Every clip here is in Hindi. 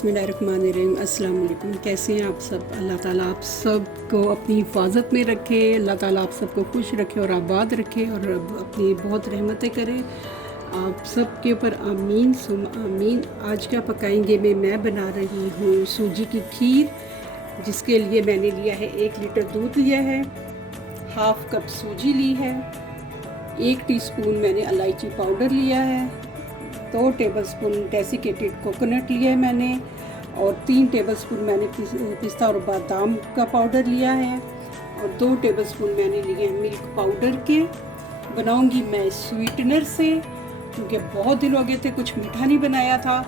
बिस्मिल्लाहिर्रहमानिर्रहीम। अस्सलाम वालेकुम। कैसे हैं आप सब? अल्लाह ताला आप सब को अपनी हिफाजत में रखे, अल्लाह ताला आप सबको खुश रखे और आबाद रखे और अपनी बहुत रहमतें करे आप सब के ऊपर। आमीन सुम आमीन। आज क्या पकाएंगे मैं बना रही हूँ सूजी की खीर, जिसके लिए मैंने लिया है 1 लीटर दूध लिया है, हाफ़ कप सूजी ली है, 1 टीस्पून मैंने इलायची पाउडर लिया है, 2 टेबलस्पून डेसिकेटेड कोकोनट लिया है मैंने, और 3 टेबलस्पून मैंने पिस्ता और बादाम का पाउडर लिया है, और 2 टेबलस्पून मैंने लिए हैं मिल्क पाउडर के। बनाऊंगी मैं स्वीटनर से, क्योंकि बहुत दिन हो गए थे कुछ मीठा नहीं बनाया था,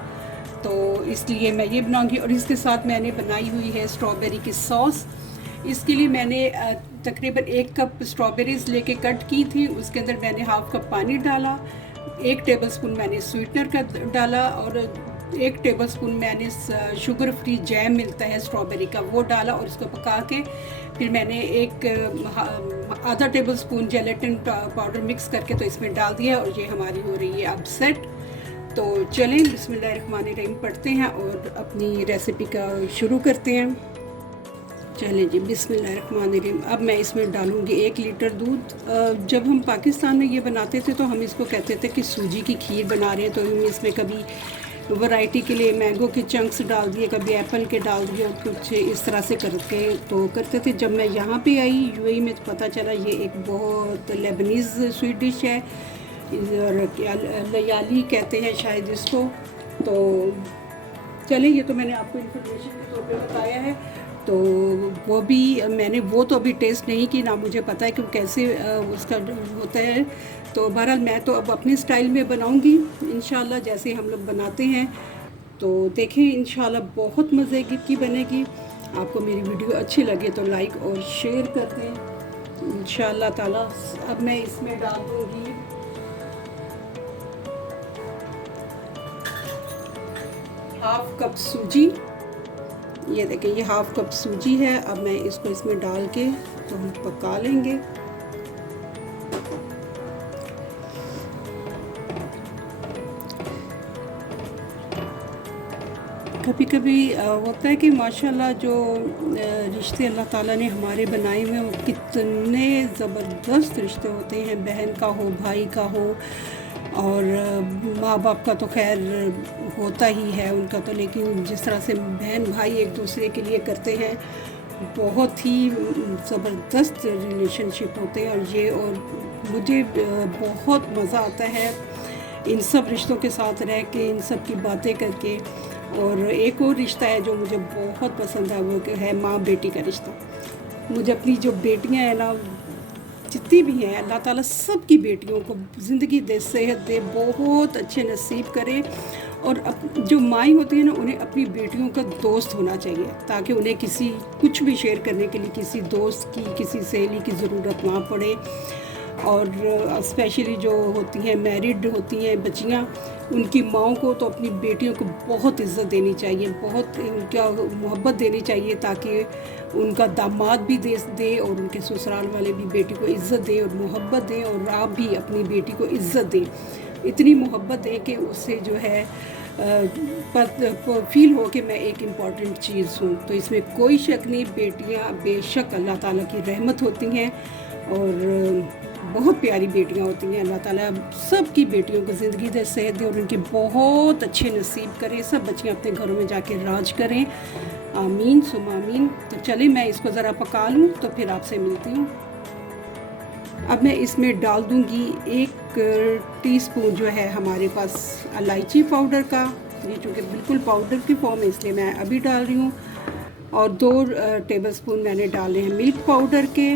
तो इसलिए मैं ये बनाऊंगी। और इसके साथ मैंने बनाई हुई है स्ट्रॉबेरी की सॉस। इसके लिए मैंने तकरीबन 1 कप स्ट्रॉबेरीज़ लेके कट की थी, उसके अंदर मैंने हाफ़ कप पानी डाला, 1 टेबलस्पून मैंने स्वीटनर का डाला, और 1 टेबलस्पून मैंने शुगर फ्री जैम मिलता है स्ट्रॉबेरी का, वो डाला, और इसको पका के फिर मैंने आधा टेबलस्पून जेलेटिन पाउडर मिक्स करके तो इसमें डाल दिया, और ये हमारी हो रही है अब सेट। तो चलें बिस्मिल्लाहिर्रहमानिर्रहीम पढ़ते हैं और अपनी रेसिपी का शुरू करते हैं। चलें जी, बिस्मिल्लाहिर्रहमानिर्रहीम। अब मैं इसमें डालूँगी 1 लीटर दूध। जब हम पाकिस्तान में ये बनाते थे तो हम इसको कहते थे कि सूजी की खीर बना रहे हैं, तो हम इसमें कभी वैरायटी के लिए मैंगो के चंक्स डाल दिए, कभी एप्पल के डाल दिए, और कुछ इस तरह से करके तो करते थे। जब मैं यहाँ पे आई यूएई में तो पता चला ये एक बहुत लेबनीज़ स्वीट डिश है, और क्या लयाली कहते हैं शायद इसको। तो चले, ये तो मैंने आपको इन्फॉर्मेशन के तौर पे बताया है, तो वो भी मैंने तो अभी टेस्ट नहीं की, ना मुझे पता है कि कैसे उसका होता है। तो बहरहाल मैं तो अब अपने स्टाइल में बनाऊंगी इंशाल्लाह, जैसे हम लोग बनाते हैं। तो देखें इंशाल्लाह बहुत मज़े की बनेगी। आपको मेरी वीडियो अच्छी लगे तो लाइक और शेयर कर दें इंशाल्लाह ताला। अब मैं इसमें डाल दूँगी हाफ़ कप सूजी। ये देखें, ये हाफ़ कप सूजी है। अब मैं इसको इसमें डाल के तो हम पका लेंगे। कभी कभी होता है कि माशाल्लाह जो रिश्ते अल्लाह ताला ने हमारे बनाए हुए हैं वो कितने ज़बरदस्त रिश्ते होते हैं। बहन का हो, भाई का हो, और माँ बाप का तो खैर होता ही है उनका तो, लेकिन जिस तरह से बहन भाई एक दूसरे के लिए करते हैं, बहुत ही ज़बरदस्त रिलेशनशिप होते हैं। और मुझे बहुत मज़ा आता है इन सब रिश्तों के साथ रह के, इन सब की बातें करके। और एक और रिश्ता है जो मुझे बहुत पसंद है, वो है माँ बेटी का रिश्ता। मुझे अपनी जो बेटियां हैं ना, जितनी भी हैं, अल्लाह ताला सब की बेटियों को ज़िंदगी दे, सेहत दे, बहुत अच्छे नसीब करे। और जो माएँ होती हैं ना, उन्हें अपनी बेटियों का दोस्त होना चाहिए, ताकि उन्हें कुछ भी शेयर करने के लिए किसी दोस्त की, किसी सहेली की ज़रूरत ना पड़े। और स्पेशली जो होती हैं मैरिड होती हैं बच्चियाँ, उनकी माँओं को तो अपनी बेटियों को बहुत इज़्ज़त देनी चाहिए, बहुत उनका मोहब्बत देनी चाहिए, ताकि उनका दामाद भी दे और उनके ससुराल वाले भी बेटी को इज़्ज़त दें और मोहब्बत दें, और आप भी अपनी बेटी को इज़्ज़त दें, इतनी मोहब्बत दें कि उससे जो है फील हो कि मैं एक इम्पॉर्टेंट चीज़ हूँ। तो इसमें कोई शक नहीं, बेटियाँ बेशक अल्लाह ताला की रहमत होती हैं और बहुत प्यारी बेटियां होती हैं। अल्लाह ताला सब की बेटियों को ज़िंदगी दे, सेहत दे, और उनके बहुत अच्छे नसीब करें। सब बच्चियां अपने घरों में जाके राज करें। आमीन सुम आमीन। तो चलिए मैं इसको ज़रा पका लूँ, तो फिर आपसे मिलती हूँ। अब मैं इसमें डाल दूँगी 1 टीस्पून जो है हमारे पास इलायची पाउडर का। ये चूँकि बिल्कुल पाउडर की फॉर्म है, इसलिए मैं अभी डाल रही हूँ। और 2 टेबलस्पून मैंने डाले हैं मिल्क पाउडर के।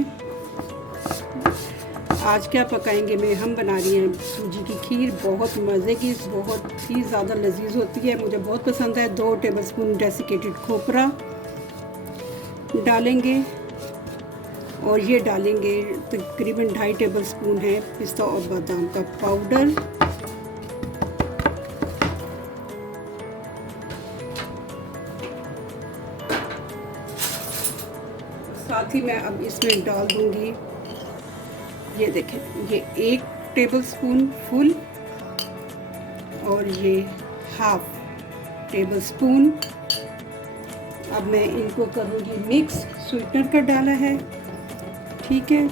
आज क्या पकाएंगे हम बना रही हैं सूजी की खीर, बहुत मज़े की, बहुत ही ज़्यादा लजीज होती है, मुझे बहुत पसंद है। 2 टेबलस्पून डेसिकेटेड खोपरा डालेंगे, और ये डालेंगे तकरीबन 2.5 टेबलस्पून है पिस्ता और बादाम का पाउडर। साथ ही मैं अब इसमें डाल दूँगी, ये देखें, ये 1 टेबलस्पून फुल, और ये हाफ टेबलस्पून अब मैं इनको करूँगी मिक्स, स्वीटनर का डाला है, ठीक है।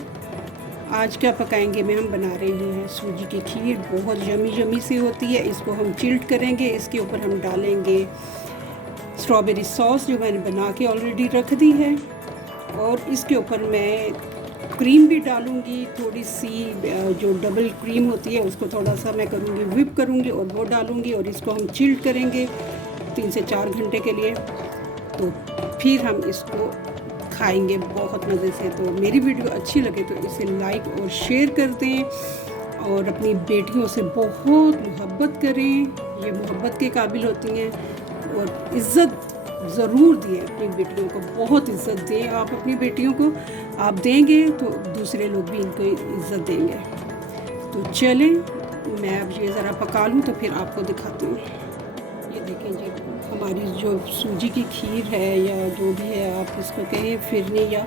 आज क्या पकाएंगे में हम बना रहे हैं सूजी की खीर, बहुत यमी यमी सी होती है। इसको हम चिल्ड करेंगे, इसके ऊपर हम डालेंगे स्ट्रॉबेरी सॉस जो मैंने बना के ऑलरेडी रख दी है, और इसके ऊपर मैं क्रीम भी डालूँगी, थोड़ी सी जो डबल क्रीम होती है उसको थोड़ा सा मैं करूँगी व्हिप करूँगी और वो डालूँगी, और इसको हम चिल्ड करेंगे 3 से 4 घंटे के लिए। तो फिर हम इसको खाएंगे बहुत मज़े से। तो मेरी वीडियो अच्छी लगे तो इसे लाइक और शेयर कर दें, और अपनी बेटियों से बहुत मोहब्बत करें, ये मोहब्बत के काबिल होती हैं। और इज़्ज़त ज़रूर दें अपनी बेटियों को, बहुत इज़्ज़त दें आप अपनी बेटियों को। आप देंगे तो दूसरे लोग भी इनको इज़्ज़त देंगे। तो चलें, मैं अब ये ज़रा पका लूँ तो फिर आपको दिखाती हूँ। ये देखें जी, हमारी जो सूजी की खीर है या जो भी है आप इसको कहें फिरनी, या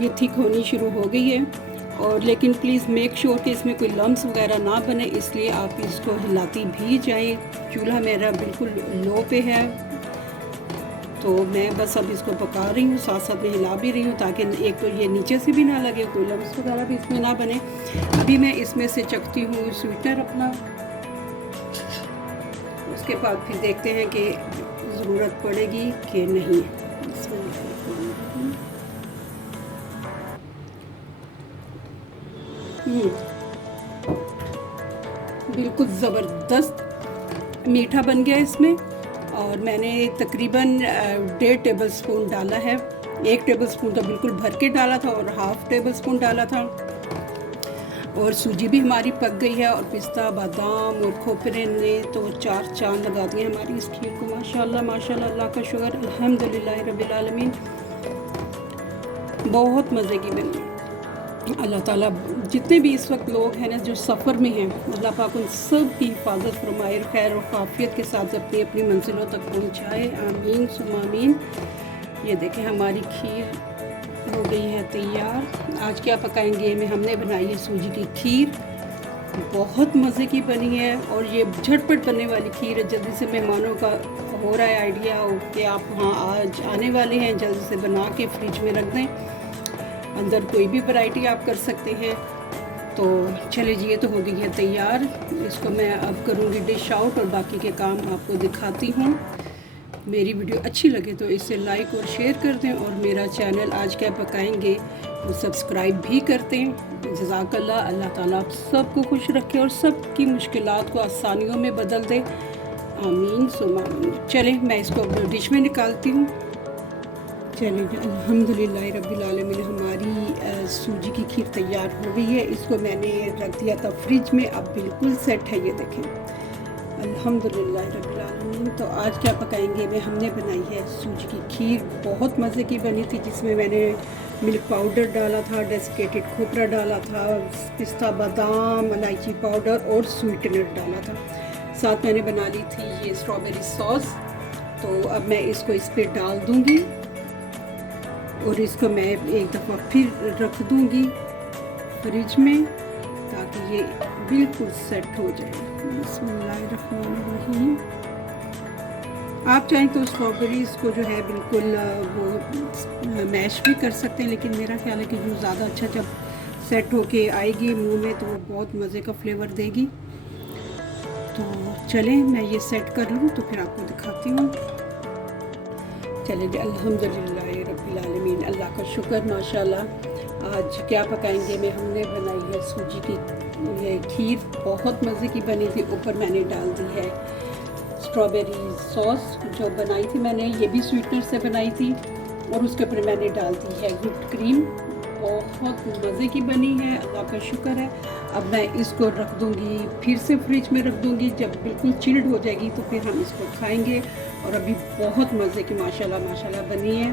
ये थिक होनी शुरू हो गई है। और लेकिन प्लीज़ मेक श्योर कि इसमें कोई लम्स वगैरह ना बने, इसलिए आप इसको हिलाती भी जाएं। चूल्हा मेरा बिल्कुल लो पे है, तो मैं बस अब इसको पका रही हूँ, साथ साथ में हिला भी रही हूँ, ताकि एक तो ये नीचे से भी ना लगे, कोई लम्स वगैरह भी इसमें ना बने। अभी मैं इसमें से चखती हूँ स्वीटनर अपना, उसके बाद फिर देखते हैं कि ज़रूरत पड़ेगी कि नहीं। बिल्कुल ज़बरदस्त मीठा बन गया इसमें, और मैंने तकरीबन 1.5 टेबल स्पून डाला है। 1 टेबल स्पून तो बिल्कुल भर के डाला था और 1/2 टेबल स्पून डाला था। और सूजी भी हमारी पक गई है, और पिस्ता, बादाम और खोपरे ने तो 4 चांद लगा दिए हमारी इस खीर को। माशाल्लाह माशाल्लाह, अल्लाह का शुक्र, अल्हम्दुलिल्लाह रब्बिल आलमीन। बहुत मज़े की बनी। अल्लाह ताला जितने भी इस वक्त लोग हैं ना जो सफ़र में हैं, अल्लाह पाक उन सब की हिफाजत फरमाए, खैर और आफियत के साथ अपनी अपनी मंजिलों तक पहुँचाए, आमीन सुम्मा आमीन। ये देखें हमारी खीर हो गई है तैयार। आज क्या पकाएंगे में हमने बनाई है सूजी की खीर, बहुत मज़े की बनी है, और ये झटपट बनने वाली खीर है। जल्दी से मेहमानों का हो रहा है आइडिया कि आप वहाँ आज आने वाले हैं, जल्दी से बना के फ्रिज में रख दें, अंदर कोई भी वैरायटी आप कर सकते हैं। तो चले जी, ये तो हो गई है तैयार। इसको मैं अब करूँगी डिश आउट और बाकी के काम आपको दिखाती हूँ। मेरी वीडियो अच्छी लगे तो इसे लाइक और शेयर कर दें, और मेरा चैनल आज क्या पकाएंगे तो सब्सक्राइब भी कर दें। जज़ाकल्लाह, अल्लाह ताला आप सबको खुश रखे और सब की मुश्किलात को आसानियों में बदल दे, आमीन सुम्मा आमीन। चलें मैं इसको डिश में निकालती हूँ। चलिए अल्हम्दुलिल्लाह रब्बिल आलमीन, हमारी सूजी की खीर तैयार हो गई है। इसको मैंने रख दिया था फ्रिज में, अब बिल्कुल सेट है, ये देखें अल्हम्दुलिल्लाह रब्बिल आलमीन। तो आज क्या पकाएंगे में हमने बनाई है सूजी की खीर, बहुत मज़े की बनी थी, जिसमें मैंने मिल्क पाउडर डाला था, डेसिकेटेड खोपरा डाला था, पिस्ता, बादाम, इलायची पाउडर और स्वीटनर डाला था। साथ मैंने बना ली थी ये स्ट्रॉबेरी सॉस। तो अब मैं इसको इस पर डाल दूँगी, और इसको मैं एक दफ़ा फिर रख दूँगी फ्रिज में, ताकि ये बिल्कुल सेट हो जाए। बिस्मिल्लाहिर्रहमानिर्रहीम। आप चाहें तो स्ट्रॉबेरीज़ को जो है बिल्कुल वो मैश भी कर सकते हैं, लेकिन मेरा ख्याल है कि जो ज़्यादा अच्छा जब सेट होके आएगी मुंह में तो वो बहुत मज़े का फ्लेवर देगी। तो चलें मैं ये सेट कर लूँ तो फिर आपको दिखाती हूँ। चलें अल्हम्दुलिल्लाह रब्बिल आलमीन, अल्लाह का शुक्र माशाल्लाह। आज क्या पकाएंगे में हमने बनाई है सूजी की ये खीर, बहुत मज़े की बनी थी। ऊपर मैंने डाल दी है स्ट्रॉबेरी सॉस जो बनाई थी मैंने, ये भी स्वीटनर से बनाई थी, और उसके ऊपर मैंने डाल दी है व्हिप्ड क्रीम, बहुत मज़े की बनी है, अल्लाह का शुक्र है। अब मैं इसको रख दूँगी, फिर से फ्रिज में रख दूँगी, जब बिल्कुल चिल्ड हो जाएगी तो फिर हम इसको खाएंगे। और अभी बहुत मज़े की माशाल्लाह माशाल्लाह बनी है।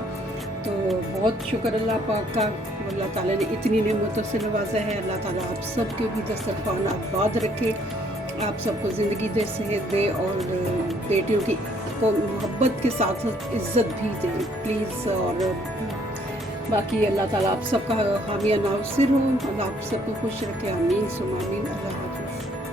तो बहुत शुक्र अल्लाह पाक का, अल्लाह ताला ने इतनी नेमतों से नवाजा है। अल्लाह ताला आप सब के भी दस्तरखान आबाद रखे, आप सबको ज़िंदगी दे, सेहत दे, और बेटियों की को मोहब्बत के साथ साथ इज़्ज़त भी दे प्लीज़। और बाकी अल्लाह ताला आप सबका हामिया नासिर हो, अल्लाह आप सबको खुश रखे, आमीन सुम्मा आमीन। अल्लाह हाफ़िज़।